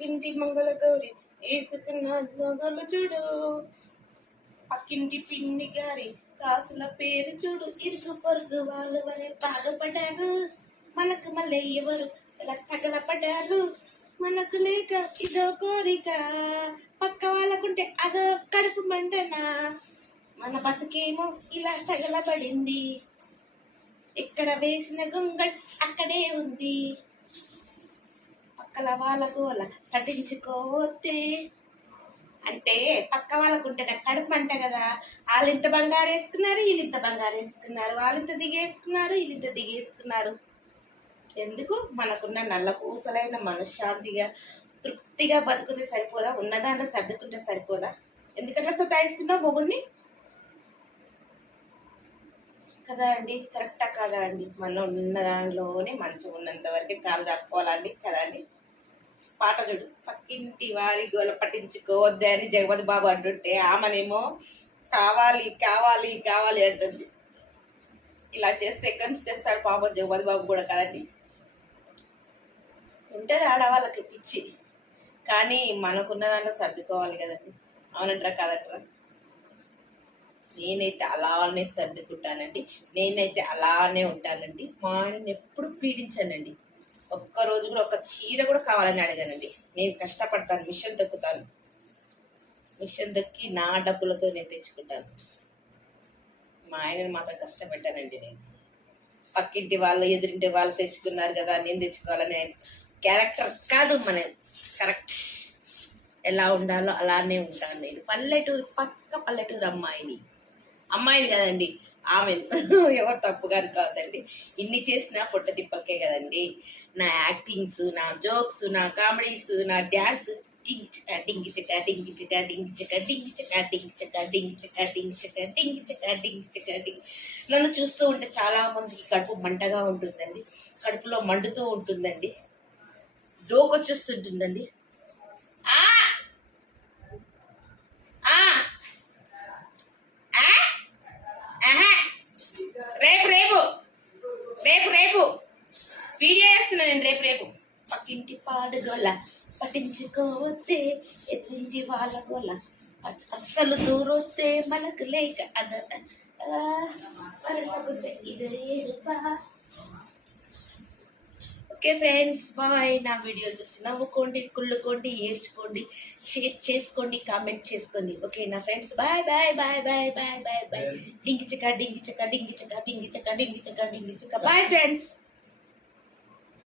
పక్కింటి మంగళ గౌరి వేసుకున్న గొంగలు చూడు, పక్కింటి పిన్ని గారి కాసుల పేరు చూడు, ఇరుగు పొరుగు వాళ్ళు వరే బాధపడ్డారు, మనకు మళ్ళీ ఎవరు ఇలా తగలపడ్డారు, మనకు లేక ఇదో కోరిక, పక్క వాళ్ళకుంటే అదో కడుపు మంటనా, మన బతుకేమో ఇలా తగలబడింది, ఎక్కడ వేసిన గొంగళ్ అక్కడే ఉంది, పక్కల వాళ్ళకు అలా పట్టించుకోవద్దే. అంటే పక్క వాళ్ళకు ఉంటే నాకు కడుపు అంట కదా, వాళ్ళు ఇంత బంగారు వేసుకున్నారు, వీళ్ళు ఇంత బంగారు వేసుకున్నారు, వాళ్ళు ఇంత దిగేసుకున్నారు, వీళ్ళు ఇంత దిగేసుకున్నారు. ఎందుకు? మనకున్న నల్ల పూసలైన మనశ్శాంతిగా తృప్తిగా బతుకుతే సరిపోదా? ఉన్నదాన్ని సర్దుకుంటే సరిపోదా? ఎందుకంటే సతాయిస్తుందా మొగుడిని కదా అండి? కరెక్టా కదా అండి? మనం ఉన్న దానిలోనే మంచిగా ఉన్నంత వరకే కాలు కాసుకోవాలండి కదా అండి? పాట చూడు, పక్కింటి వారి గోల పట్టించుకోవద్దే అని జగపతి బాబు అంటుంటే ఆమెనేమో కావాలి కావాలి కావాలి అంటుంది. ఇలా చేస్తే ఎక్కడి నుంచి తెస్తాడు పాపం జగపతి బాబు కూడా కదండి. ఉంటుంది ఆడవాళ్ళకి పిచ్చి, కానీ మనకున్న దాంట్లో సర్దుకోవాలి కదండి. అవునంటారా కాదంటారా? నేనైతే అలానే సర్దుకుంటానండి, నేనైతే అలానే ఉంటానండి. మా ఆయనని ఎప్పుడు పీడించానండి. ఒక్కరోజు కూడా ఒక చీర కూడా కావాలని అడగానండి. నేను కష్టపడతాను, మిషన్ దొక్కుతాను, మిషన్ దొక్కి నా డబ్బులతో నేను తెచ్చుకుంటాను. మా ఆయనని మాత్రం కష్టపెట్టానండి నేను. పక్కింటి వాళ్ళు ఎదురింటి వాళ్ళు తెచ్చుకున్నారు కదా నేను తెచ్చుకోవాలనే క్యారెక్టర్ కాదు మన కరెక్ట్. ఎలా ఉండాలో అలానే ఉంటాను నేను. పల్లెటూరు, పక్క పల్లెటూరు అమ్మాయిని కదండి ఆమె, ఎవరు తప్పుగా కాదండి. ఇన్ని చేసినా పొట్ట తిప్పలకే కదండి. నా యాక్టింగ్స్, నా జోక్స్, నా కామెడీస్, నా డ్యాన్స్ డింగి చక డింగి చక డింగి చక డింగి చక డింగి చక డింగి చక డింగి చక డింగి చక డింగి చక డింగి చక డింగి. నన్ను చూస్తూ ఉంటే చాలా మందికి కడుపు మంటగా ఉంటుందండి, కడుపులో మండుతూ ఉంటుందండి, డోకొచ్చేస్తుంటుందండి. రేపు రేపు రేపు రేపు వీడియో వేస్తున్నా నేను. రేపు పక్కింటి పాడు గోల పట్టించుకోవద్దే, ఎదురింటి వాళ్ళ గోల అస్సలు దూరొస్తే మనకు లేక ఓకే ఫ్రెండ్స్, బాయ్. నా వీడియో చూసి నవ్వుకోండి, కుళ్ళుకోండి, ఏడ్చుకోండి, షేర్ చేసుకోండి, కామెంట్ చేసుకోండి. ఓకే నా friends, bye bye bye bye bye bye bye. డింగి చక డింగి చక డింగి చక డింగి చక డింగి చక డింగి చక. Bye friends.